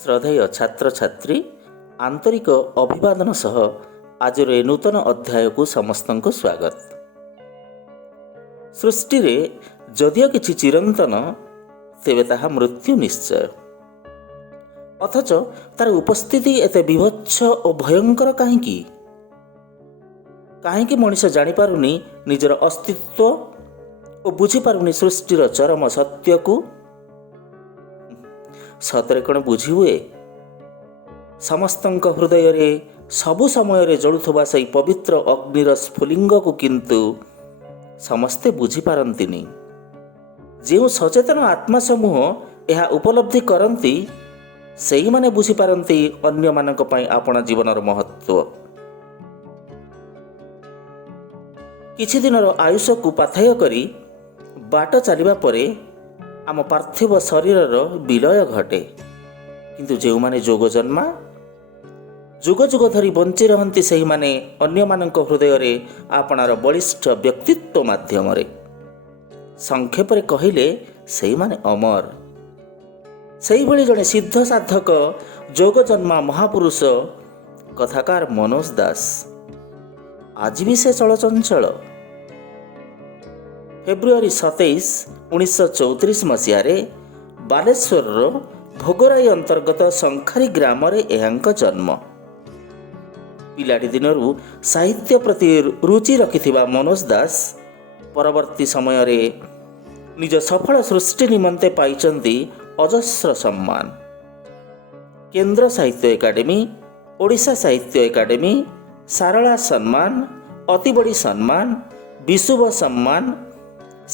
ଶ୍ରଦ୍ଧେୟ ଛାତ୍ରଛାତ୍ରୀ ଆନ୍ତରିକ ଅଭିବାଦନ ସହ ଆଜିର ଏ ନୂତନ ଅଧ୍ୟାୟକୁ ସମସ୍ତଙ୍କୁ ସ୍ୱାଗତ। ସୃଷ୍ଟିରେ ଯଦିଓ କିଛି ଚିରନ୍ତନ, ତେବେ ତାହା ମୃତ୍ୟୁ ନିଶ୍ଚୟ। ଅଥଚ ତାର ଉପସ୍ଥିତି ଏତେ ବିଭତ୍ସ ଓ ଭୟଙ୍କର କାହିଁକି? କାହିଁକି ମଣିଷ ଜାଣିପାରୁନି ନିଜର ଅସ୍ତିତ୍ୱ ଓ ବୁଝିପାରୁନି ସୃଷ୍ଟିର ଚରମ ସତ୍ୟକୁ? ସତରେ କ'ଣ ବୁଝି ହୁଏ? ସମସ୍ତଙ୍କ ହୃଦୟରେ ସବୁ ସମୟରେ ଜଳୁଥିବା ସେହି ପବିତ୍ର ଅଗ୍ନିର ସ୍ଫୁଲିଙ୍ଗକୁ କିନ୍ତୁ ସମସ୍ତେ ବୁଝିପାରନ୍ତିନି। ଯେଉଁ ସଚେତନ ଆତ୍ମା ସମୂହ ଏହା ଉପଲବ୍ଧି କରନ୍ତି, ସେଇମାନେ ବୁଝିପାରନ୍ତି ଅନ୍ୟମାନଙ୍କ ପାଇଁ ଆପଣା ଜୀବନର ମହତ୍ତ୍ୱ। କିଛି ଦିନର ଆୟୁଷକୁ ପାଥେୟ କରି ବାଟ ଚାଲିବା ପରେ ଆମ ପାର୍ଥିବ ଶରୀରର ବିଲୟ ଘଟେ। କିନ୍ତୁ ଯେଉଁମାନେ ଯୋଗଜନ୍ମା, ଯୁଗ ଯୁଗ ଧରି ବଞ୍ଚି ରହନ୍ତି, ସେହିମାନେ ଅନ୍ୟମାନଙ୍କ ହୃଦୟରେ ଆପଣାର ବଳିଷ୍ଠ ବ୍ୟକ୍ତିତ୍ୱ ମାଧ୍ୟମରେ, ସଂକ୍ଷେପରେ କହିଲେ ସେଇମାନେ ଅମର। ସେହିଭଳି ଜଣେ ସିଦ୍ଧ ସାଧକ ଯୋଗଜନ୍ମା ମହାପୁରୁଷ କଥାକାର ମନୋଜ ଦାସ ଆଜି ବି ସେ ଚଳଚଞ୍ଚଳ। ଫେବୃଆରୀ 27, 1934 ମସିହାରେ ବାଲେଶ୍ୱରର ଭୋଗରାଇ ଅନ୍ତର୍ଗତ ଶଙ୍ଖାରୀ ଗ୍ରାମରେ ଏହାଙ୍କ ଜନ୍ମ। ପିଲାଟି ଦିନରୁ ସାହିତ୍ୟ ପ୍ରତି ରୁଚି ରଖିଥିବା ମନୋଜ ଦାସ ପରବର୍ତ୍ତୀ ସମୟରେ ନିଜ ସଫଳ ସୃଷ୍ଟି ନିମନ୍ତେ ପାଇଛନ୍ତି ଅଜସ୍ର ସମ୍ମାନ। କେନ୍ଦ୍ର ସାହିତ୍ୟ ଏକାଡେମୀ, ଓଡ଼ିଶା ସାହିତ୍ୟ ଏକାଡେମୀ, ସାରଳା ସମ୍ମାନ, ଅତିବଡ଼ି ସମ୍ମାନ, ବିଶୁବ ସମ୍ମାନ,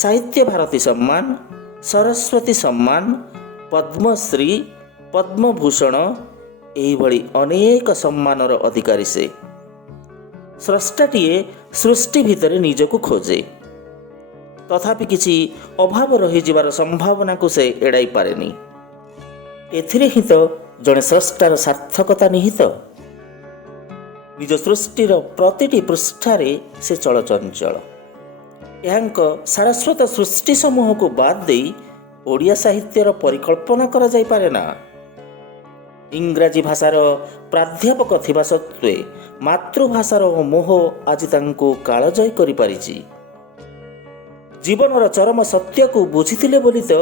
ସାହିତ୍ୟ ଭାରତୀ ସମ୍ମାନ, ସରସ୍ୱତୀ ସମ୍ମାନ, ପଦ୍ମଶ୍ରୀ, ପଦ୍ମଭୂଷଣ ଏହିଭଳି ଅନେକ ସମ୍ମାନର ଅଧିକାରୀ ସେ। ସ୍ରଷ୍ଟାଟିଏ ସୃଷ୍ଟି ଭିତରେ ନିଜକୁ ଖୋଜେ, ତଥାପି କିଛି ଅଭାବ ରହିଯିବାର ସମ୍ଭାବନାକୁ ସେ ଏଡ଼ାଇ ପାରେନି। ଏଥିରେ ହିଁ ତ ଜଣେ ସ୍ରଷ୍ଟାର ସାର୍ଥକତା ନିହିତ। ନିଜ ସୃଷ୍ଟିର ପ୍ରତିଟି ପୃଷ୍ଠାରେ ସେ ଚଳଚଞ୍ଚଳ। ଏହାଙ୍କ ସାରସ୍ୱତ ସୃଷ୍ଟି ସମୂହକୁ ବାଦ ଦେଇ ଓଡ଼ିଆ ସାହିତ୍ୟର ପରିକଳ୍ପନା କରାଯାଇପାରେ ନା। ଇଂରାଜୀ ଭାଷାର ପ୍ରାଧ୍ୟାପକ ଥିବା ସତ୍ତ୍ୱେ ମାତୃଭାଷାର ମୋହ ଆଜି ତାଙ୍କୁ କାଳଜୟୀ କରିପାରିଛି। ଜୀବନର ଚରମ ସତ୍ୟକୁ ବୁଝିଥିଲେ ବୋଲି ତ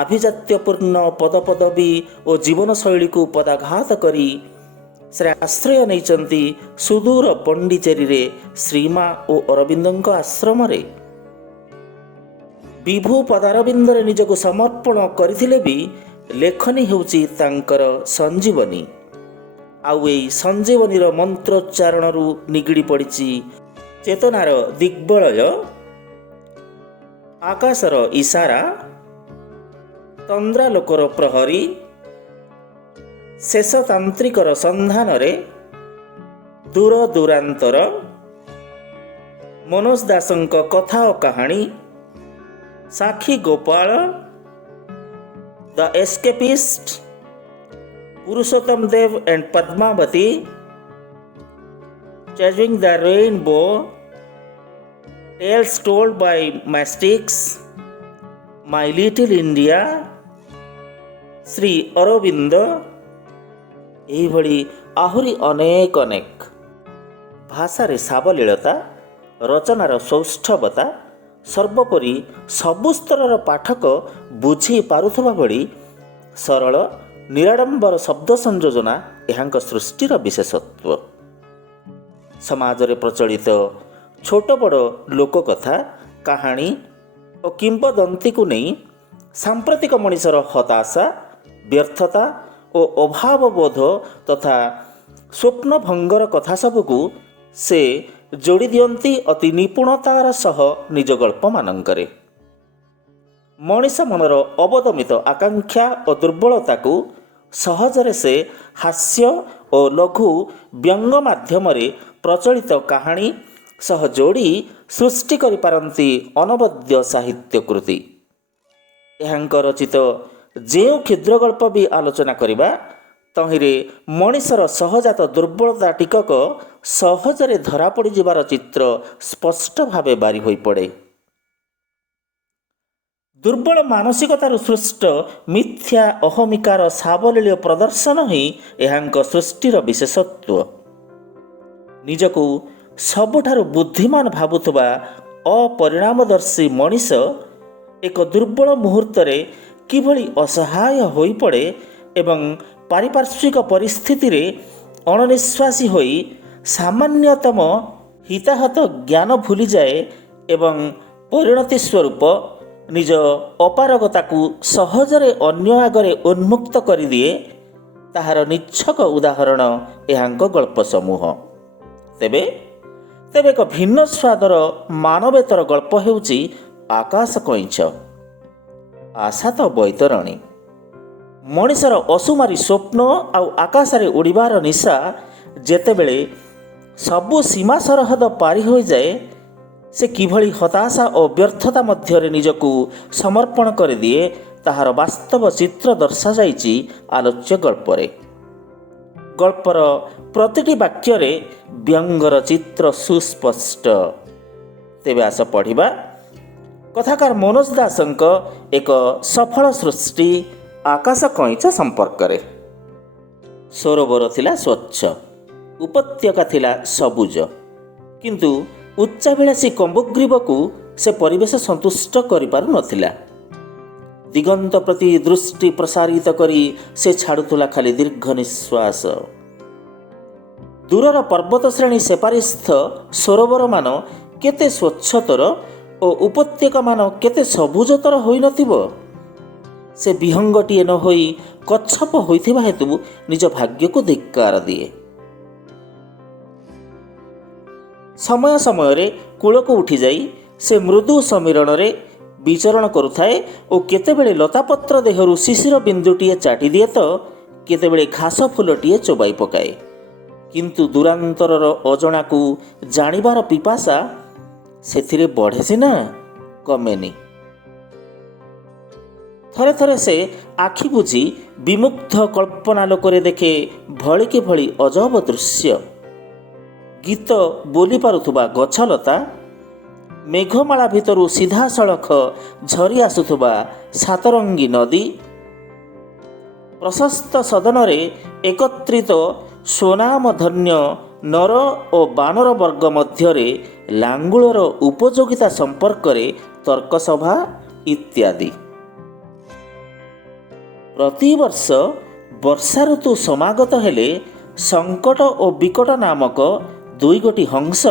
ଆଭିଜାତ୍ୟପୂର୍ଣ୍ଣ ପଦପଦବୀ ଓ ଜୀବନଶୈଳୀକୁ ପଦାଘାତ କରି ସେ ଆଶ୍ରୟ ନେଇଛନ୍ତି ସୁଦୂର ପଣ୍ଡିଚେରୀରେ ଶ୍ରୀମା ଓ ଅରବିନ୍ଦଙ୍କ ଆଶ୍ରମରେ। ବିଭୁ ପଦାରବିନ୍ଦରେ ନିଜକୁ ସମର୍ପଣ କରିଥିଲେ ବି ଲେଖନୀ ହେଉଛି ତାଙ୍କର ସଞ୍ଜୀବନୀ। ଆଉ ଏହି ସଞ୍ଜୀବନୀର ମନ୍ତ୍ରୋଚ୍ଚାରଣରୁ ନିଗିଡ଼ି ପଡ଼ିଛି ଚେତନାର ଦିଗ୍ବଳୟ, ଆକାଶର ଇସାରା, ତନ୍ଦ୍ରାଲୋକର ପ୍ରହରୀ, ଶେଷତାନ୍ତ୍ରିକର ସନ୍ଧାନରେ, ଦୂର ଦୂରାନ୍ତର, ମନୋଜ ଦାସଙ୍କ କଥା ଓ କାହାଣୀ, Sakshi Gopal, the escapist, Purushottam Dev and Padmavati, chasing the rainbow, tales told by mystics, my little India, Shri Aurobindo ଏହିଭଳି ଆହୁରି ଅନେକ ଅନେକ। ଭାଷାରେ ସାବଲୀଳତା, ରଚନାର ସୌଷ୍ଠବତା, ସର୍ବୋପରି ସବୁ ସ୍ତରର ପାଠକ ବୁଝି ପାରୁଥିବା ଭଳି ସରଳ ନିରାଡ଼ମ୍ବର ଶବ୍ଦ ସଂଯୋଜନା ଏହାଙ୍କ ସୃଷ୍ଟିର ବିଶେଷତ୍ୱ। ସମାଜରେ ପ୍ରଚଳିତ ଛୋଟ ବଡ଼ ଲୋକକଥା, କାହାଣୀ ଓ କିମ୍ବଦନ୍ତୀକୁ ନେଇ ସାମ୍ପ୍ରତିକ ମଣିଷର ହତାଶା, ବ୍ୟର୍ଥତା ଓ ଅଭାବବୋଧ ତଥା ସ୍ୱପ୍ନଭଙ୍ଗର କଥା ସବୁକୁ ସେ ଯୋଡ଼ି ଦିଅନ୍ତି ଅତି ନିପୁଣତାର ସହ ନିଜ ଗଳ୍ପମାନଙ୍କରେ। ମଣିଷ ମନର ଅବଦମିତ ଆକାଂକ୍ଷା ଓ ଦୁର୍ବଳତାକୁ ସହଜରେ ସେ ହାସ୍ୟ ଓ ଲଘୁ ବ୍ୟଙ୍ଗ ମାଧ୍ୟମରେ ପ୍ରଚଳିତ କାହାଣୀ ସହ ଯୋଡ଼ି ସୃଷ୍ଟି କରିପାରନ୍ତି ଅନବଦ୍ୟ ସାହିତ୍ୟ କୃତି। ଏହାଙ୍କ ରଚିତ ଯେଉଁ କ୍ଷୁଦ୍ର ଗଳ୍ପ ବି ଆଲୋଚନା କରିବା, ତହିଁରେ ମଣିଷର ସହଜାତ ଦୁର୍ବଳତା ଟିକକ ସହଜରେ ଧରାପଡ଼ିଯିବାର ଚିତ୍ର ସ୍ପଷ୍ଟ ଭାବେ ବାରି ହୋଇପଡ଼େ। ଦୁର୍ବଳ ମାନସିକତାରୁ ସୃଷ୍ଟ ମିଥ୍ୟା ଅହମିକାର ସାବଲୀଳ ପ୍ରଦର୍ଶନ ହିଁ ଏହାଙ୍କ ସୃଷ୍ଟିର ବିଶେଷତ୍ୱ। ନିଜକୁ ସବୁଠାରୁ ବୁଦ୍ଧିମାନ ଭାବୁଥିବା ଅପରିଣାମଦର୍ଶୀ ମଣିଷ ଏକ ଦୁର୍ବଳ ମୁହୂର୍ତ୍ତରେ କିଭଳି ଅସହାୟ ହୋଇପଡ଼େ ଏବଂ ପାରିପାର୍ଶ୍ୱିକ ପରିସ୍ଥିତିରେ ଅଣନିଶ୍ୱାସୀ ହୋଇ ସାମାନ୍ୟତମ ହିତାହତ ଜ୍ଞାନ ଭୁଲିଯାଏ ଏବଂ ପରିଣତି ସ୍ୱରୂପ ନିଜ ଅପାରଗତାକୁ ସହଜରେ ଅନ୍ୟ ଆଗରେ ଉନ୍ମୁକ୍ତ କରିଦିଏ, ତାହାର ନିଚ୍ଛକ ଉଦାହରଣ ଏହାଙ୍କ ଗଳ୍ପ ସମୂହ। ତେବେ ଏକ ଭିନ୍ନ ସ୍ୱାଦର ମାନବେତର ଗଳ୍ପ ହେଉଛି ଆକାଶ କଇଁଛ। ଆଶା ତ ବୈତରଣୀ। ମଣିଷର ଅସୁମାରୀ ସ୍ୱପ୍ନ ଆଉ ଆକାଶରେ ଉଡ଼ିବାର ନିଶା ଯେତେବେଳେ ସବୁ ସୀମା ସରହଦ ପାରି ହୋଇଯାଏ, ସେ କିଭଳି ହତାଶା ଓ ବ୍ୟର୍ଥତା ମଧ୍ୟରେ ନିଜକୁ ସମର୍ପଣ କରିଦିଏ, ତାହାର ବାସ୍ତବ ଚିତ୍ର ଦର୍ଶାଯାଇଛି ଆଲୋଚ୍ୟ ଗଳ୍ପରେ। ଗଳ୍ପର ପ୍ରତିଟି ବାକ୍ୟରେ ବ୍ୟଙ୍ଗର ଚିତ୍ର ସୁସ୍ପଷ୍ଟ। ତେବେ ଆସ ପଢ଼ିବା କଥାକାର ମନୋଜ ଦାସଙ୍କ ଏକ ସଫଳ ସୃଷ୍ଟି ଆକାଶ କଇଁଛ ସମ୍ପର୍କରେ। ସରୋବର ଥିଲା ସ୍ୱଚ୍ଛ, ଉପତ୍ୟକା ଥିଲା ସବୁଜ, କିନ୍ତୁ ଉଚ୍ଚାଭିଳାଷୀ କମ୍ବୁଗ୍ରୀବକୁ ସେ ପରିବେଶ ସନ୍ତୁଷ୍ଟ କରିପାରୁନଥିଲା। ଦିଗନ୍ତ ପ୍ରତି ଦୃଷ୍ଟି ପ୍ରସାରିତ କରି ସେ ଛାଡ଼ୁଥିଲା ଖାଲି ଦୀର୍ଘ ନିଶ୍ୱାସ। ଦୂରର ପର୍ବତ ଶ୍ରେଣୀ ସେପାରିସ୍ଥ ସରୋବରମାନ କେତେ ସ୍ୱଚ୍ଛତର ଓ ଉପତ୍ୟକାମାନ କେତେ ସବୁଜତର ହୋଇନଥିବ। ସେ ବିହଙ୍ଗଟିଏ ନ ହୋଇ କଚ୍ଛପ ହୋଇଥିବା ହେତୁ ନିଜ ଭାଗ୍ୟକୁ ଧିକ୍କାର ଦିଏ। ସମୟ ସମୟରେ କୂଳକୁ ଉଠିଯାଇ ସେ ମୃଦୁ ସମୀରଣରେ ବିଚରଣ କରୁଥାଏ ଓ କେତେବେଳେ ଲତାପତ୍ର ଦେହରୁ ଶିଶିର ବିନ୍ଦୁଟିଏ ଚାଟିଦିଏ ତ କେତେବେଳେ ଘାସ ଫୁଲଟିଏ ଚୋବାଇ ପକାଏ। କିନ୍ତୁ ଦୂରାନ୍ତରର ଅଜଣାକୁ ଜାଣିବାର ପିପାସା ସେଥିରେ ବଢ଼େ ସିନା, କମେନି। ଥରେ ଥରେ ସେ ଆଖି ବୁଜି ବିମୁଗ୍ଧ କଳ୍ପନାଲୋକରେ ଦେଖେ ଭଳିକି ଭଳି ଅଜବ ଦୃଶ୍ୟ। ଗୀତ ବୋଲି ପାରୁଥିବା ଗଛଲତା, ମେଘମାଳା ଭିତରୁ ସିଧାସଳଖ ଝରି ଆସୁଥିବା ସାତରଙ୍ଗୀ ନଦୀ, ପ୍ରଶସ୍ତ ସଦନରେ ଏକତ୍ରିତ ସ୍ୱନାମଧନ୍ୟ ନର ଓ ବାନର ବର୍ଗ ମଧ୍ୟରେ ଲାଙ୍ଗୁଳର ଉପଯୋଗିତା ସମ୍ପର୍କରେ ତର୍କସଭା ଇତ୍ୟାଦି। ପ୍ରତିବର୍ଷ ବର୍ଷା ଋତୁ ସମାଗତ ହେଲେ ସଙ୍କଟ ଓ ବିକଟ ନାମକ ଦୁଇଗୋଟି ହଂସ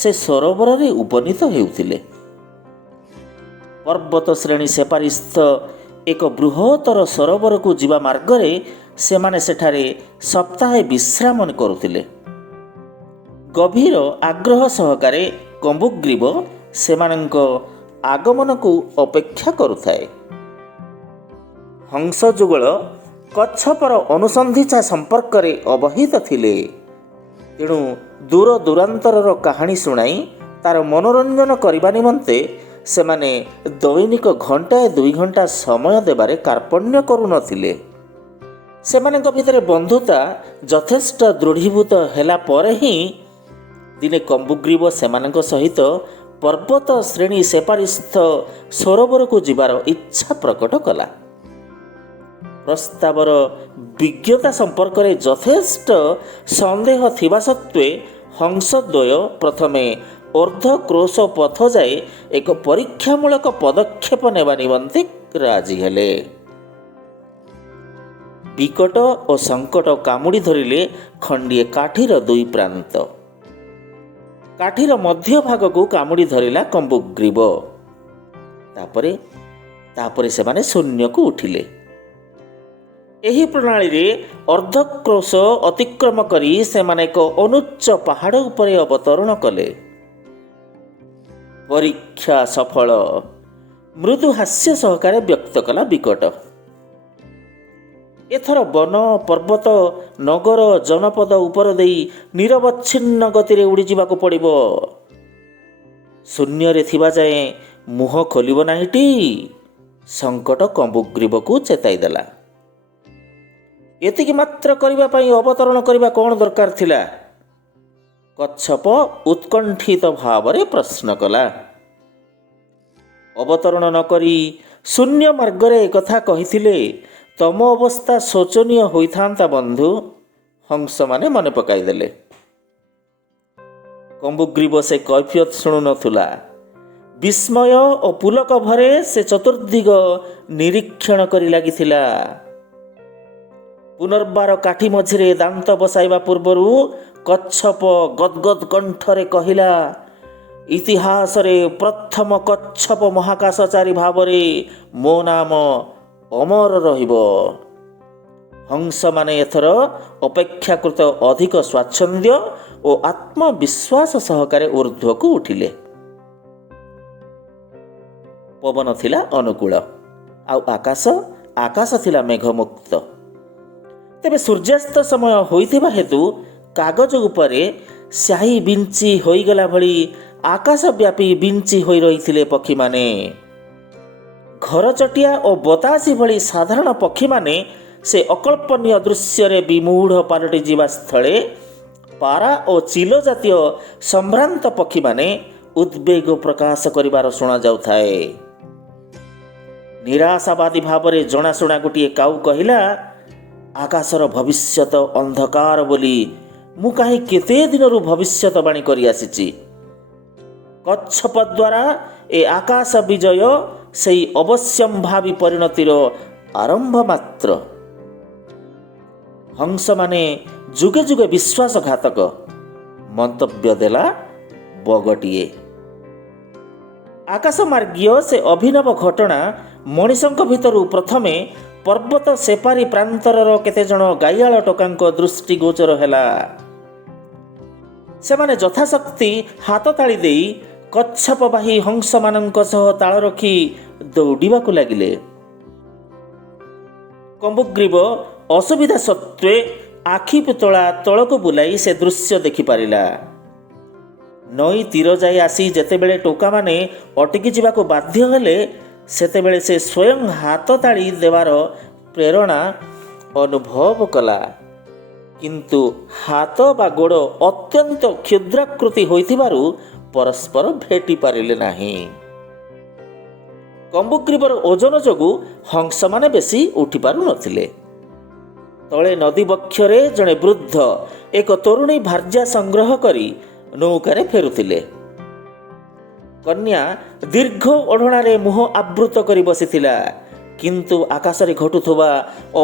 ସେ ସରୋବରରେ ଉପନୀତ ହେଉଥିଲେ। ପର୍ବତ ଶ୍ରେଣୀ ସେପାରିସ୍ଥ ଏକ ବୃହତ୍ତର ସରୋବରକୁ ଯିବା ମାର୍ଗରେ ସେମାନେ ସେଠାରେ ସପ୍ତାହେ ବିଶ୍ରାମ କରୁଥିଲେ। ଗଭୀର ଆଗ୍ରହ ସହକାରେ କମ୍ବୁଗ୍ରୀବ ସେମାନଙ୍କ ଆଗମନକୁ ଅପେକ୍ଷା କରୁଥାଏ। ହଂସ ଯୁଗଳ କଚ୍ଛପର ଅନୁସନ୍ଧିତ୍ସା ସମ୍ପର୍କରେ ଅବହିତ ଥିଲେ, ତେଣୁ ଦୂର ଦୂରାନ୍ତରର କାହାଣୀ ଶୁଣାଇ ତାର ମନୋରଞ୍ଜନ କରିବା ନିମନ୍ତେ ସେମାନେ ଦୈନିକ ଘଣ୍ଟାଏ 2 ଘଣ୍ଟା ସମୟ ଦେବାରେ କାର୍ପଣ୍ୟ କରୁନଥିଲେ। ସେମାନଙ୍କ ଭିତରେ ବନ୍ଧୁତା ଯଥେଷ୍ଟ ଦୃଢ଼ୀଭୂତ ହେଲା ପରେ ହିଁ ଦିନେ କମ୍ବୁଗ୍ରୀବ ସେମାନଙ୍କ ସହିତ ପର୍ବତ ଶ୍ରେଣୀ ସେପାରିସ୍ଥ ସରୋବରକୁ ଯିବାର ଇଚ୍ଛା ପ୍ରକଟ କଲା। ପ୍ରସ୍ତାବର ବିଜ୍ଞତା ସମ୍ପର୍କରେ ଯଥେଷ୍ଟ ସନ୍ଦେହ ଥିବା ସତ୍ତ୍ୱେ ହଂସଦ୍ୱୟ ପ୍ରଥମେ ଅର୍ଦ୍ଧକ୍ରୋଶ ପଥ ଯାଏ ଏକ ପରୀକ୍ଷାମୂଳକ ପଦକ୍ଷେପ ନେବା ନିମନ୍ତେ ରାଜି ହେଲେ। ବିକଟ ଓ ସଙ୍କଟ କାମୁଡ଼ି ଧରିଲେ ଖଣ୍ଡିଏ କାଠିର 2 ପ୍ରାନ୍ତ। କାଠିର ମଧ୍ୟଭାଗକୁ କାମୁଡ଼ି ଧରିଲା କମ୍ବୁଗ୍ରୀବ। ତାପରେ ସେମାନେ ଶୂନ୍ୟକୁ ଉଠିଲେ। ଏହି ପ୍ରଣାଳୀରେ ଅର୍ଦ୍ଧକ୍ରୋଶ ଅତିକ୍ରମ କରି ସେମାନେ ଏକ ଅନୁଚ୍ଚ ପାହାଡ଼ ଉପରେ ଅବତରଣ କଲେ। ପରୀକ୍ଷା ସଫଳ, ମୃଦୁ ହାସ୍ୟ ସହକାରେ ବ୍ୟକ୍ତ କଲା ବିକଟ। ଏଥର ବନ, ପର୍ବତ, ନଗର, ଜନପଦ ଉପର ଦେଇ ନିରବଚ୍ଛିନ୍ନ ଗତିରେ ଉଡ଼ିଯିବାକୁ ପଡ଼ିବ। ଶୂନ୍ୟରେ ଥିବା ଯାଏଁ ମୁହଁ ଖୋଲିବ ନାହିଁଟି, ସଙ୍କଟ କମ୍ବୁଗ୍ରୀବକୁ ଚେତାଇ ଦେଲା। ଏତିକି ମାତ୍ର କରିବା ପାଇଁ ଅବତରଣ କରିବା କ'ଣ ଦରକାର ଥିଲା? କଚ୍ଛପ ଉତ୍କଣ୍ଠିତ ଭାବରେ ପ୍ରଶ୍ନ କଲା। ଅବତରଣ ନ କରି ଶୂନ୍ୟ ମାର୍ଗରେ ଏକଥା କହିଥିଲେ ତମ ଅବସ୍ଥା ଶୋଚନୀୟ ହୋଇଥାନ୍ତା ବନ୍ଧୁ। ହଂସମାନେ ମନେ ପକାଇଦେଲେ। କମ୍ବୁଗ୍ରୀବ ସେ କୈଫିୟତ ଶୁଣୁନଥିଲା। ବିସ୍ମୟ ଓ ପୁଲକ ଭରେ ସେ ଚତୁର୍ଦ୍ଦିଗ ନିରୀକ୍ଷଣ କରି ଲାଗିଥିଲା। ପୁନର୍ବାର କାଠି ମଝିରେ ଦାନ୍ତ ବସାଇବା ପୂର୍ବରୁ କଚ୍ଛପ ଗଦ୍ଗଦ୍ କଣ୍ଠରେ କହିଲା, ଇତିହାସରେ ପ୍ରଥମ କଚ୍ଛପ ମହାକାଶଚାରୀ ଭାବରେ ମୋ ନାମ ଅମର ରହିବ। ହଂସମାନେ ଏଥର ଅପେକ୍ଷାକୃତ ଅଧିକ ସ୍ୱାଚ୍ଛନ୍ଦ୍ୟ ଓ ଆତ୍ମବିଶ୍ୱାସ ସହକାରେ ଊର୍ଦ୍ଧ୍ୱକୁ ଉଠିଲେ। ପବନ ଥିଲା ଅନୁକୂଳ, ଆଉ ଆକାଶ ଥିଲା ମେଘମୁକ୍ତ। ତେବେ ସୂର୍ଯ୍ୟାସ୍ତ ସମୟ ହୋଇଥିବା ହେତୁ କାଗଜ ଉପରେ ସ୍ୟାହି ବିଞ୍ଚି ହୋଇଗଲା ଭଳି ଆକାଶ ବ୍ୟାପୀ ବିଞ୍ଚି ହୋଇ ରହିଥିଲେ ପକ୍ଷୀମାନେ। ଘରଚଟିଆ ଓ ବତାସୀ ଭଳି ସାଧାରଣ ପକ୍ଷୀମାନେ ସେ ଅକଳ୍ପନୀୟ ଦୃଶ୍ୟରେ ବିମୂଢ଼ ପାଲଟି ଯିବା ସ୍ଥଳେ ପାରା ଓ ଚିଲ ଜାତୀୟ ସମ୍ଭ୍ରାନ୍ତ ପକ୍ଷୀମାନେ ଉଦ୍ବେଗ ପ୍ରକାଶ କରିବାର ଶୁଣାଯାଉଥାଏ। ନିରାଶାବାଦୀ ଭାବରେ ଜଣାଶୁଣା ଗୋଟିଏ କାଉ କହିଲା, ଆକାଶର ଭବିଷ୍ୟତ ଅନ୍ଧକାର ବୋଲି ମୁଁ କାହିଁ କେତେ ଦିନରୁ ଭବିଷ୍ୟତବାଣୀ କରି ଆସିଛି। କଚ୍ଛପ ଦ୍ୱାରା ଏ ଆକାଶ ବିଜୟ ସେହି ଅବଶ୍ୟମ୍ଭାବୀ ପରିଣତିର ଆରମ୍ଭ ମାତ୍ର। ହଂସମାନେ ଯୁଗେ ଯୁଗେ ବିଶ୍ୱାସଘାତକ, ମନ୍ତବ୍ୟ ଦେଲା ବଗଟିଏ। ଆକାଶମାର୍ଗୀୟ ସେ ଅଭିନବ ଘଟଣା ମଣିଷଙ୍କ ଭିତରୁ ପ୍ରଥମେ ପର୍ବତ ସେପାରି ପ୍ରାନ୍ତରର କେତେଜଣ ଗାଇଆଳ ଟୋକାଙ୍କ ଦୃଷ୍ଟିଗୋଚର ହେଲା। ସେମାନେ ଯଥାଶକ୍ତି ହାତ ତାଳି ଦେଇ କଚ୍ଛପବାହୀ ହଂସମାନଙ୍କ ସହ ତାଳ ରଖି ଦୌଡ଼ିବାକୁ ଲାଗିଲେ। କମ୍ବୁଗ୍ରୀବ ଅସୁବିଧା ସତ୍ତ୍ୱେ ଆଖି ପିତଳା ତଳକୁ ବୁଲାଇ ସେ ଦୃଶ୍ୟ ଦେଖିପାରିଲା। ନଈ ତୀର ଯାଇ ଆସି ଯେତେବେଳେ ଟୋକାମାନେ ଅଟକି ଯିବାକୁ ବାଧ୍ୟ ହେଲେ, ସେତେବେଳେ ସେ ସ୍ୱୟଂ ହାତ ତାଳି ଦେବାର ପ୍ରେରଣା ଅନୁଭବ କଲା। କିନ୍ତୁ ହାତ ବା ଗୋଡ଼ ଅତ୍ୟନ୍ତ କ୍ଷୁଦ୍ରାକୃତି ହୋଇଥିବାରୁ ପରସ୍ପର ଭେଟି ପାରିଲେ ନାହିଁ। କମ୍ବୁଗ୍ରୀବର ଓଜନ ଯୋଗୁଁ ହଂସମାନେ ବେଶୀ ଉଠି ପାରୁନଥିଲେ। ତଳେ ନଦୀ ବକ୍ଷରେ ଜଣେ ବୃଦ୍ଧ ଏକ ତରୁଣୀ ଭାର୍ଯ୍ୟା ସଂଗ୍ରହ କରି ନୌକାରେ ଫେରୁଥିଲେ। କନ୍ୟା ଦୀର୍ଘ ଓଢ଼ଣାରେ ମୁହଁ ଆବୃତ କରି ବସିଥିଲା। କିନ୍ତୁ ଆକାଶରେ ଘଟୁଥିବା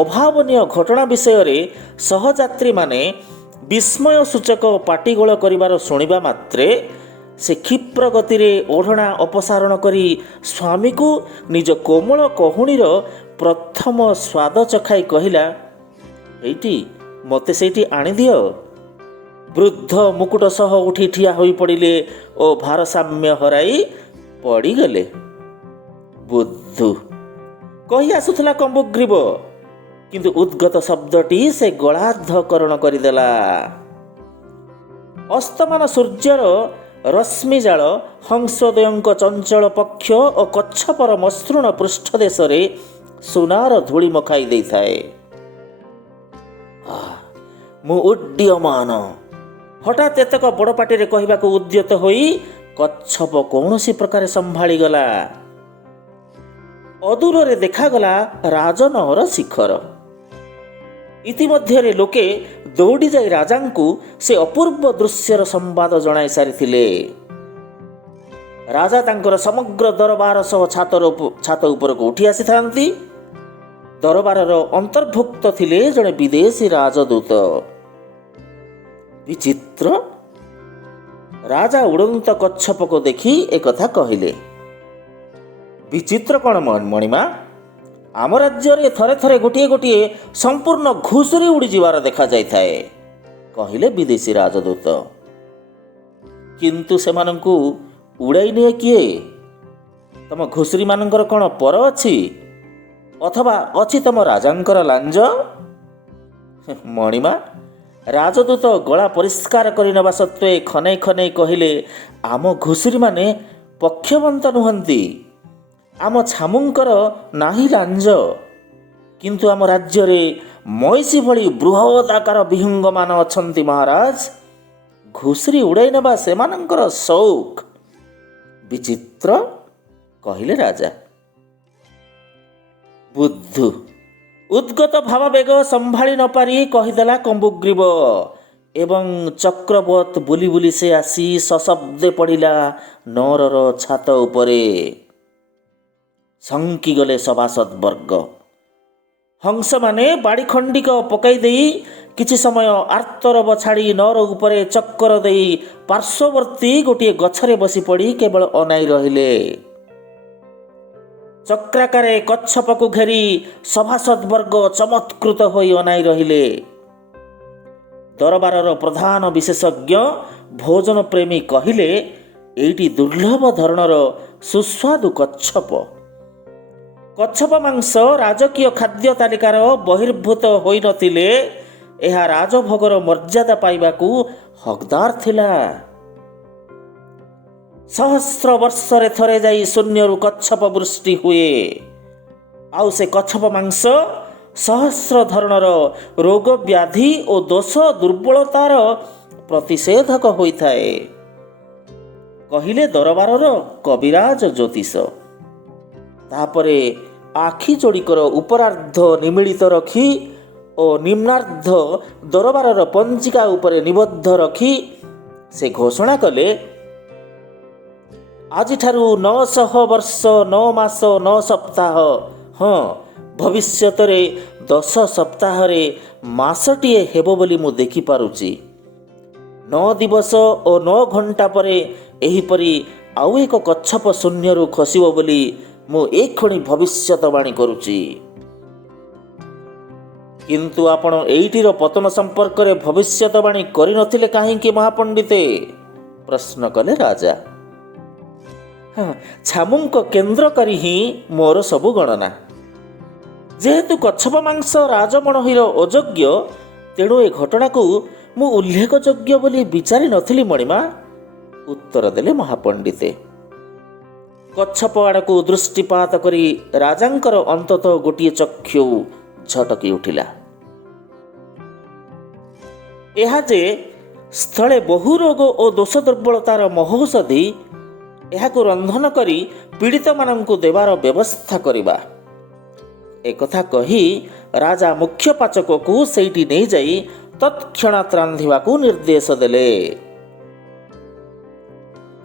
ଅଭାବନୀୟ ଘଟଣା ବିଷୟରେ ସହଯାତ୍ରୀମାନେ ବିସ୍ମୟସୂଚକ ପାଟିଗୋଳ କରିବାର ଶୁଣିବା ମାତ୍ରେ ସେ କ୍ଷିପ୍ର ଗତିରେ ଓଢ଼ଣା ଅପସାରଣ କରି ସ୍ୱାମୀକୁ ନିଜ କୋମଳ କହୁଣୀର ପ୍ରଥମ ସ୍ୱାଦ ଚଖାଇ କହିଲା, ଏଇଟି ମୋତେ ସେଇଠି ଆଣିଦିଅ। ବୃଦ୍ଧ ମୁକୁଟ ସହ ଉଠି ଠିଆ ହୋଇପଡ଼ିଲେ ଓ ଭାରସାମ୍ୟ ହରାଇ ପଡ଼ିଗଲେ। ବୁଦ୍ଧୁ କହି ଆସୁଥିଲା କମ୍ବୁଗ୍ରୀବ, କିନ୍ତୁ ଉଦ୍ଗତ ଶବ୍ଦଟି ସେ ଗଳାର୍ଦ୍ଧକରଣ କରିଦେଲା। ଅସ୍ତମାନ ସୂର୍ଯ୍ୟର ରଶ୍ମିଜାଳ ହଂସୋଦୟଙ୍କ ଚଞ୍ଚଳ ପକ୍ଷ ଓ କଚ୍ଛପର ମସୃଣ ପୃଷ୍ଠଦେଶରେ ସୁନାର ଧୂଳି ମଖାଇ ଦେଇଥାଏ। ମୁଁ ଉଡ୍ଡୀୟମାନ, ହଠାତ୍ ଏତକ ବଡ଼ ପାଟିରେ କହିବାକୁ ଉଦ୍ୟତ ହୋଇ କଚ୍ଛପ କୌଣସି ପ୍ରକାରେ ସମ୍ଭାଳିଗଲା। ଅଦୂରରେ ଦେଖାଗଲା ରାଜନଅର ଶିଖର। ଇତିମଧ୍ୟରେ ଲୋକେ ଦୌଡ଼ି ଯାଇ ରାଜାଙ୍କୁ ସେ ଅପୂର୍ବ ଦୃଶ୍ୟର ସମ୍ବାଦ ଜଣାଇ ସାରିଥିଲେ। ରାଜା ତାଙ୍କର ସମଗ୍ର ଦରବାର ସହ ଛାତ ଉପରକୁ ଉଠି ଆସିଥାନ୍ତି। ଦରବାରର ଅନ୍ତର୍ଭୁକ୍ତ ଥିଲେ ଜଣେ ବିଦେଶୀ ରାଜଦୂତ। ବିଚିତ୍ର, ରାଜା ଉଡ଼ନ୍ତ କଚ୍ଛପକୁ ଦେଖି ଏକଥା କହିଲେ। ବିଚିତ୍ର କ'ଣ ମଣିମା, ଆମ ରାଜ୍ୟରେ ଥରେ ଥରେ ଗୋଟିଏ ଗୋଟିଏ ସମ୍ପୂର୍ଣ୍ଣ ଘୁଷୁରି ଉଡ଼ିଯିବାର ଦେଖାଯାଇଥାଏ, କହିଲେ ବିଦେଶୀ ରାଜଦୂତ। କିନ୍ତୁ ସେମାନଙ୍କୁ ଉଡ଼ାଇ ନିଏ କିଏ? ତମ ଘୁଷୁରିମାନଙ୍କର କ'ଣ ପର ଅଛି? ଅଥବା ଅଛି ତମ ରାଜାଙ୍କର ଲାଞ୍ଜ? ମଣିମା, ରାଜଦୂତ ଗଳା ପରିଷ୍କାର କରିନେବା ସତ୍ତ୍ୱେ ଖନେଇ ଖନେଇ କହିଲେ, ଆମ ଘୁଷୁରିମାନେ ପକ୍ଷବନ୍ତ ନୁହନ୍ତି। ଆମ ଛାମୁଙ୍କର ନାହିଁ ଲାଞ୍ଜ। କିନ୍ତୁ ଆମ ରାଜ୍ୟରେ ମଇଁଷି ଭଳି ବୃହତ୍ ଆକାର ବିହଙ୍ଗମାନ ଅଛନ୍ତି ମହାରାଜ। ଘୁଷୁରି ଉଡ଼ାଇ ନେବା ସେମାନଙ୍କର ସଉକ। ବିଚିତ୍ର, କହିଲେ ରାଜା। ବୁଦ୍ଧୁ ଉଦ୍ଗତ ଭାବାବେଗ ସମ୍ଭାଳି ନ ପାରି କହିଦେଲା କମ୍ବୁଗ୍ରୀବ ଏବଂ ଚକ୍ରବତ୍ ବୁଲି ବୁଲି ସେ ଆସି ସଶବ୍ଦେ ପଡ଼ିଲା ନଅରର ଛାତ ଉପରେ। ଶଙ୍କିଗଲେ ସଭାସଦବର୍ଗ। ହଂସମାନେ ବାଡ଼ି ଖଣ୍ଡିକ ପକାଇ ଦେଇ କିଛି ସମୟ ଆର୍ତ୍ତରବ ଛାଡ଼ି ନଅର ଉପରେ ଚକ୍କର ଦେଇ ପାର୍ଶ୍ୱବର୍ତ୍ତୀ ଗୋଟିଏ ଗଛରେ ବସି ପଡ଼ି କେବଳ ଅନାଇ ରହିଲେ। ଚକ୍ରାକାରେ କଚ୍ଛପକୁ ଘେରି ସଭାସଦବର୍ଗ ଚମତ୍କୃତ ହୋଇ ଅନାଇ ରହିଲେ। ଦରବାରର ପ୍ରଧାନ ବିଶେଷଜ୍ଞ ଭୋଜନ ପ୍ରେମୀ କହିଲେ, ଏଇଟି ଦୁର୍ଲଭ ଧରଣର ସୁସ୍ୱାଦୁ କଚ୍ଛପ। କଚ୍ଛପ ମାଂସ ରାଜକୀୟ ଖାଦ୍ୟ ତାଲିକାର ବହିର୍ଭୂତ ହୋଇନଥିଲେ ଏହା ରାଜଭୋଗର ମର୍ଯ୍ୟାଦା ପାଇବାକୁ ହକଦାର ଥିଲା। ସହସ୍ର ବର୍ଷରେ ଥରେ ଯାଇ ଶୂନ୍ୟରୁ କଚ୍ଛପ ବୃଷ୍ଟି ହୁଏ। ଆଉ ସେ କଚ୍ଛପ ମାଂସ ସହସ୍ର ଧରଣର ରୋଗ ବ୍ୟାଧି ଓ ଦୋଷ ଦୁର୍ବଳତାର ପ୍ରତିଷେଧକ ହୋଇଥାଏ, କହିଲେ ଦରବାରର କବିରାଜ ଜ୍ୟୋତିଷ। ତାପରେ ଆଖି ଯୋଡ଼ିକର ଉପରାର୍ଦ୍ଧ ନିମିଳିତ ରଖି ଓ ନିମ୍ନାର୍ଦ୍ଧ ଦରବାରର ପଞ୍ଜିକା ଉପରେ ନିବଦ୍ଧ ରଖି ସେ ଘୋଷଣା କଲେ, ଆଜିଠାରୁ 900 ବର୍ଷ 9 ମାସ 9 ସପ୍ତାହ, ହଁ ଭବିଷ୍ୟତରେ 10 ସପ୍ତାହରେ ମାସଟିଏ ହେବ ବୋଲି ମୁଁ ଦେଖିପାରୁଛି। 9 ଦିବସ ଓ 9 ଘଣ୍ଟା ପରେ ଏହିପରି ଆଉ ଏକ କଚ୍ଛପ ଶୂନ୍ୟରୁ ଖସିବ ବୋଲି ମୁଁ ଏକ୍ଷଣି ଭବିଷ୍ୟତବାଣୀ କରୁଛି। କିନ୍ତୁ ଆପଣ ଏଇଟିର ପତନ ସମ୍ପର୍କରେ ଭବିଷ୍ୟତବାଣୀ କରିନଥିଲେ କାହିଁକି ମହାପଣ୍ଡିତେ? ପ୍ରଶ୍ନ କଲେ ରାଜା। ଛାମୁଙ୍କ କେନ୍ଦ୍ର କରି ହିଁ ମୋର ସବୁ ଗଣନା। ଯେହେତୁ କଚ୍ଛପ ମାଂସ ରାଜମଣୋହିର ଅଯୋଗ୍ୟ, ତେଣୁ ଏ ଘଟଣାକୁ ମୁଁ ଉଲ୍ଲେଖଯୋଗ୍ୟ ବୋଲି ବିଚାରି ନଥିଲି ମଣିମା, ଉତ୍ତର ଦେଲେ ମହାପଣ୍ଡିତେ। କଚ୍ଛପ ଆଡ଼କୁ ଦୃଷ୍ଟିପାତ କରି ରାଜାଙ୍କର ଅନ୍ତତଃ ଗୋଟିଏ ଚକ୍ଷୁ ଝଟକି ଉଠିଲା। ଏହା ଯେ ସ୍ଥଳେ ବହୁ ରୋଗ ଓ ଦୋଷ ଦୁର୍ବଳତାର ମହୌଷଧି, ଏହାକୁ ରନ୍ଧନ କରି ପୀଡ଼ିତମାନଙ୍କୁ ଦେବାର ବ୍ୟବସ୍ଥା କରିବା। ଏକଥା କହି ରାଜା ମୁଖ୍ୟ ପାଚକକୁ ସେଇଠି ନେଇଯାଇ ତତ୍କ୍ଷଣାତ୍ ରାନ୍ଧିବାକୁ ନିର୍ଦ୍ଦେଶ ଦେଲେ।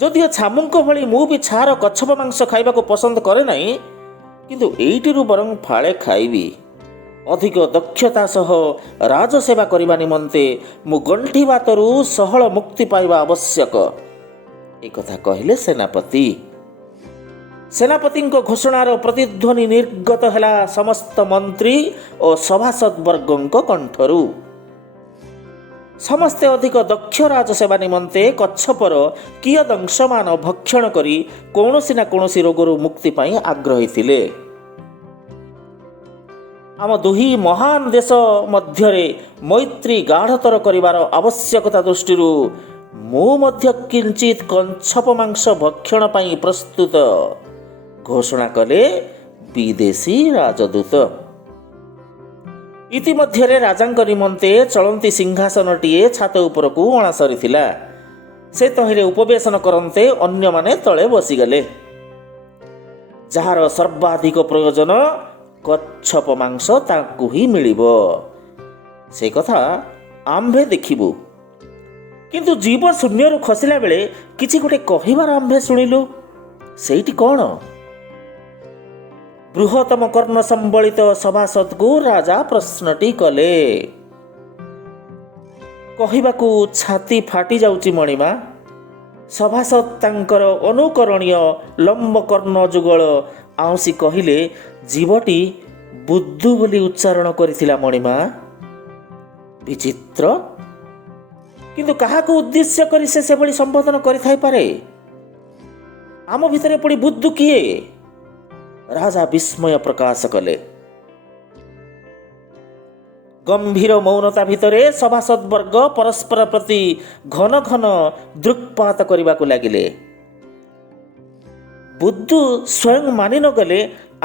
ଯଦିଓ ଛାମୁଙ୍କ ଭଳି ମୁଁ ବି ଛାର କଚ୍ଛପ ମାଂସ ଖାଇବାକୁ ପସନ୍ଦ କରେ ନାହିଁ, କିନ୍ତୁ ଏଇଟିରୁ ବରଂ ଫାଳେ ଖାଇବି। ଅଧିକ ଦକ୍ଷତା ସହ ରାଜସେବା କରିବା ନିମନ୍ତେ ମୁଁ ଗଣ୍ଠିବାତରୁ ସହଳ ମୁକ୍ତି ପାଇବା ଆବଶ୍ୟକ, ଏକଥା କହିଲେ ସେନାପତି। ସେନାପତିଙ୍କ ଘୋଷଣାର ପ୍ରତିଧ୍ୱନି ନିର୍ଗତ ହେଲା ସମସ୍ତ ମନ୍ତ୍ରୀ ଓ ସଭାସଦବର୍ଗଙ୍କ କଣ୍ଠରୁ। ସମସ୍ତେ ଅଧିକ ଦକ୍ଷ ରାଜସେବା ନିମନ୍ତେ କଚ୍ଛପର କିୟଦଂଶମାନ ଭକ୍ଷଣ କରି କୌଣସି ନା କୌଣସି ରୋଗରୁ ମୁକ୍ତି ପାଇଁ ଆଗ୍ରହୀ ଥିଲେ। ଆମ ଦୁହି ମହାନ ଦେଶ ମଧ୍ୟରେ ମୈତ୍ରୀ ଗାଢ଼ତର କରିବାର ଆବଶ୍ୟକତା ଦୃଷ୍ଟିରୁ ମୁଁ ମଧ୍ୟ କିଞ୍ଚିତ୍ କଚ୍ଛପ ମାଂସ ଭକ୍ଷଣ ପାଇଁ ପ୍ରସ୍ତୁତ, ଘୋଷଣା କଲେ ବିଦେଶୀ ରାଜଦୂତ। ଇତିମଧ୍ୟରେ ରାଜାଙ୍କ ନିମନ୍ତେ ଚଳନ୍ତି ସିଂହାସନଟିଏ ଛାତ ଉପରକୁ ଅଣା ସରିଥିଲା। ସେ ତହିଁରେ ଉପବେଶନ କରନ୍ତେ ଅନ୍ୟମାନେ ତଳେ ବସିଗଲେ। ଯାହାର ସର୍ବାଧିକ ପ୍ରୟୋଜନ କଚ୍ଛପ ମାଂସ ତାଙ୍କୁ ହିଁ ମିଳିବ, ସେ କଥା ଆମ୍ଭେ ଦେଖିବୁ। କିନ୍ତୁ ଜୀବ ଶୂନ୍ୟରୁ ଖସିଲା ବେଳେ କିଛି ଗୋଟେ କହିବାର ଆମ୍ଭେ ଶୁଣିଲୁ, ସେଇଟି କ'ଣ? ବୃହତ୍ତମ କର୍ଣ୍ଣ ସମ୍ବଳିତ ସଭାସଦକୁ ରାଜା ପ୍ରଶ୍ନଟି କଲେ। କହିବାକୁ ଛାତି ଫାଟି ଯାଉଛି ମଣିମା। ସଭାସଦ ତାଙ୍କର ଅନୁକରଣୀୟ ଲମ୍ବ କର୍ଣ୍ଣ ଯୁଗଳ ଆଉଁସି କହିଲେ, ଜୀବଟି ବୁଦ୍ଧୁ ବୋଲି ଉଚ୍ଚାରଣ କରିଥିଲା ମଣିମା। ବିଚିତ୍ର, କିନ୍ତୁ କାହାକୁ ଉଦ୍ଦେଶ୍ୟ କରି ସେ ସେଭଳି ସମ୍ବୋଧନ କରିଥାଇପାରେ? ଆମ ଭିତରେ ପୁଣି ବୁଦ୍ଧୁ କିଏ? ରାଜା ବିସ୍ମୟ ପ୍ରକାଶ କଲେ। ଗମ୍ଭୀର ମୌନତା ଭିତରେ ସଭାସଦବର୍ଗ ପରସ୍ପର ପ୍ରତି ଘନ ଘନ ଦୃକ୍ପାତ କରିବାକୁ ଲାଗିଲେ। ବୁଦ୍ଧୁ ସ୍ୱୟଂ ମାନି ନଗଲେ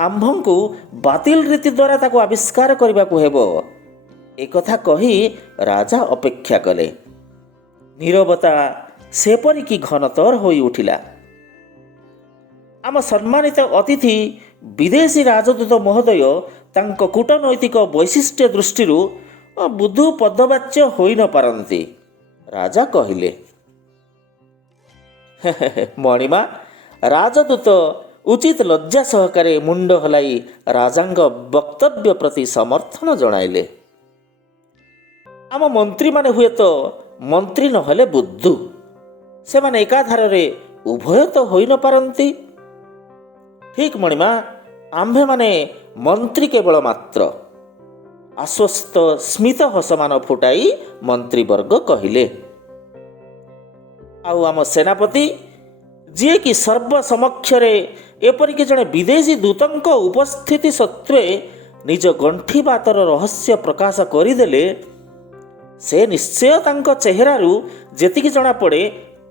ଆମ୍ଭଙ୍କୁ ବାତିଲ ରୀତି ଦ୍ୱାରା ତାକୁ ଆବିଷ୍କାର କରିବାକୁ ହେବ, ଏକଥା କହି ରାଜା ଅପେକ୍ଷା କଲେ। ନୀରବତା ସେପରିକି ଘନତର ହୋଇ ଉଠିଲା। ଆମ ସମ୍ମାନିତ ଅତିଥି ବିଦେଶୀ ରାଜଦୂତ ମହୋଦୟ ତାଙ୍କ କୂଟନୈତିକ ବୈଶିଷ୍ଟ୍ୟ ଦୃଷ୍ଟିରୁ ବୁଦ୍ଧୁ ପଦବାଚ୍ୟ ହୋଇନପାରନ୍ତି। ରାଜା କହିଲେ, ମଣିମା। ରାଜଦୂତ ଉଚିତ ଲଜ୍ଜା ସହକାରେ ମୁଣ୍ଡ ହଲାଇ ରାଜାଙ୍କ ବକ୍ତବ୍ୟ ପ୍ରତି ସମର୍ଥନ ଜଣାଇଲେ। ଆମ ମନ୍ତ୍ରୀମାନେ ହୁଏତ ମନ୍ତ୍ରୀ ନହେଲେ ବୁଦ୍ଧୁ, ସେମାନେ ଏକାଧାରରେ ଉଭୟ ତ ହୋଇନପାରନ୍ତି। ଠିକ୍ ମଣିମା, ଆମ୍ଭେମାନେ ମନ୍ତ୍ରୀ କେବଳ ମାତ୍ର। ଆଶ୍ୱସ୍ତ ସ୍ମିତ ହସମାନ ଫୁଟାଇ ମନ୍ତ୍ରୀବର୍ଗ କହିଲେ। ଆଉ ଆମ ସେନାପତି, ଯିଏକି ସର୍ବ ସମକ୍ଷରେ ଏପରିକି ଜଣେ ବିଦେଶୀ ଦୂତଙ୍କ ଉପସ୍ଥିତି ସତ୍ତ୍ୱେ ନିଜ ଗଣ୍ଠି ବାତର ରହସ୍ୟ ପ୍ରକାଶ କରିଦେଲେ, ସେ ନିଶ୍ଚୟ ତାଙ୍କ ଚେହେରାରୁ ଯେତିକି ଜଣାପଡ଼େ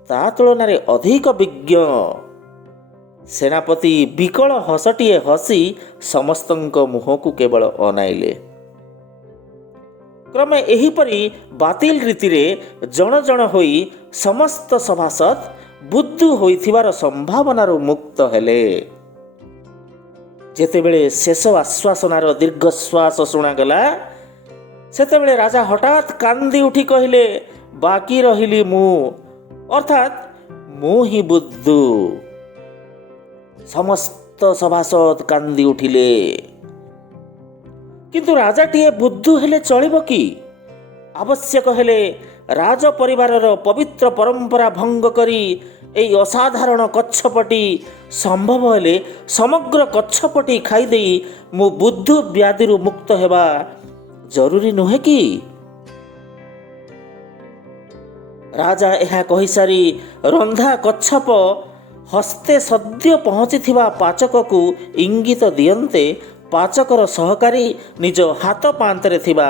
ତା ତୁଳନାରେ ଅଧିକ ବିଜ୍ଞ। ସେନାପତି ବିକଳ ହସଟିଏ ହସି ସମସ୍ତଙ୍କ ମୁହଁକୁ କେବଳ ଅନାଇଲେ। କ୍ରମେ ଏହିପରି ବାତିଲ ରୀତିରେ ଜଣ ଜଣ ହୋଇ ସମସ୍ତ ସଭାସଦ ବୁଦ୍ଧୁ ହୋଇଥିବାର ସମ୍ଭାବନାରୁ ମୁକ୍ତ ହେଲେ। ଯେତେବେଳେ ଶେଷ ଆଶ୍ୱାସନାର ଦୀର୍ଘଶ୍ୱାସ ଶୁଣାଗଲା, ସେତେବେଳେ ରାଜା ହଠାତ୍ କାନ୍ଦି ଉଠି କହିଲେ, ବାକି ରହିଲି ମୁଁ, ଅର୍ଥାତ୍ ମୁଁ ହିଁ ବୁଦ୍ଧୁ। ସମସ୍ତ ସଭାସଦ କାନ୍ଦି ଉଠିଲେ। କିନ୍ତୁ ରାଜାଟିଏ ବୁଦ୍ଧୁ ହେଲେ ଚଳିବ କି? ଆବଶ୍ୟକ ହେଲେ ରାଜ ପରିବାରର ପବିତ୍ର ପରମ୍ପରା ଭଙ୍ଗ କରି ଏହି ଅସାଧାରଣ କଚ୍ଛପଟି, ସମ୍ଭବ ହେଲେ ସମଗ୍ର କଚ୍ଛପଟି ଖାଇଦେଇ ମୁଁ ବୁଦ୍ଧୁ ବ୍ୟାଧିରୁ ମୁକ୍ତ ହେବା ଜରୁରୀ ନୁହେଁ କି? ରାଜା ଏହା କହିସାରି ରନ୍ଧା କଚ୍ଛପ ହସ୍ତେ ସଦ୍ୟ ପହଞ୍ଚିଥିବା ପାଚକକୁ ଇଙ୍ଗିତ ଦିଅନ୍ତେ ପାଚକର ସହକାରୀ ନିଜ ହାତ ପାନ୍ତରେ ଥିବା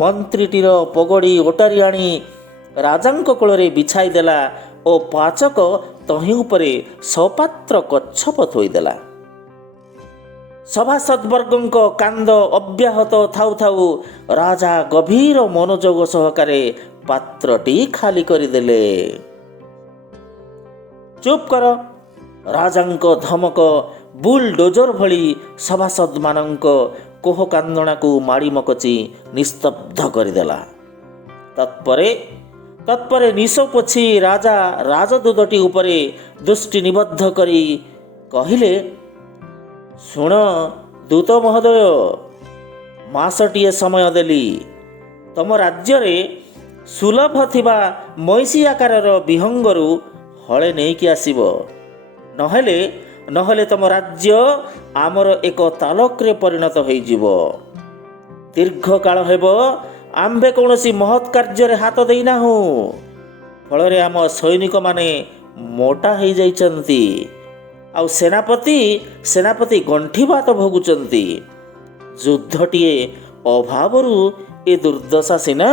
ମନ୍ତ୍ରୀଟିର ପଗଡ଼ି ଓଟାରି ଆଣି ରାଜାଙ୍କ କୋଳରେ ବିଛାଇ ଦେଲା ଓ ପାଚକ ତହିଁ ଉପରେ ସପାତ୍ର କଚ୍ଛପ ଥୋଇଦେଲା। ସଭାସଦବର୍ଗଙ୍କ କାନ୍ଦ ଅବ୍ୟାହତ ଥାଉ ଥାଉ ରାଜା ଗଭୀର ମନୋଯୋଗ ସହକାରେ ପାତ୍ରଟି ଖାଲି କରିଦେଲେ। ଚୁପ୍ କର। ରାଜାଙ୍କ ଧମକ ବୁଲଡୋଜର ଭଳି ସଭାସଦମାନଙ୍କ କୋହ କାନ୍ଦଣାକୁ ମାଡ଼ି ମକଚି ନିସ୍ତବ୍ଧ କରିଦେଲା। ତତ୍ପରେ ନିଶ ପୋଛି ରାଜା ରାଜଦୂତଟି ଉପରେ ଦୃଷ୍ଟି ନିବଦ୍ଧ କରି କହିଲେ, ଶୁଣ ଦୂତ ମହୋଦୟ, ମାସଟିଏ ସମୟ ଦେଲି। ତମ ରାଜ୍ୟରେ ସୁଲଭ ଥିବା ମଇଁଷି ଆକାରର ବିହଙ୍ଗରୁ ହଳେ ନେଇକି ଆସିବ। ନହେଲେ ତମ ରାଜ୍ୟ ଆମର ଏକ ତାଲକରେ ପରିଣତ ହୋଇଯିବ। ଦୀର୍ଘକାଳ ହେବ ଆମ୍ଭେ କୌଣସି ମହତ୍ କାର୍ଯ୍ୟରେ ହାତ ଦେଇନାହୁଁ। ଫଳରେ ଆମ ସୈନିକମାନେ ମୋଟା ହୋଇଯାଇଛନ୍ତି, ଆଉ ସେନାପତି ଗଣ୍ଠିବାତ ଭୋଗୁଛନ୍ତି। ଯୁଦ୍ଧଟିଏ ଅଭାବରୁ ଏ ଦୁର୍ଦ୍ଦଶା ସିନା।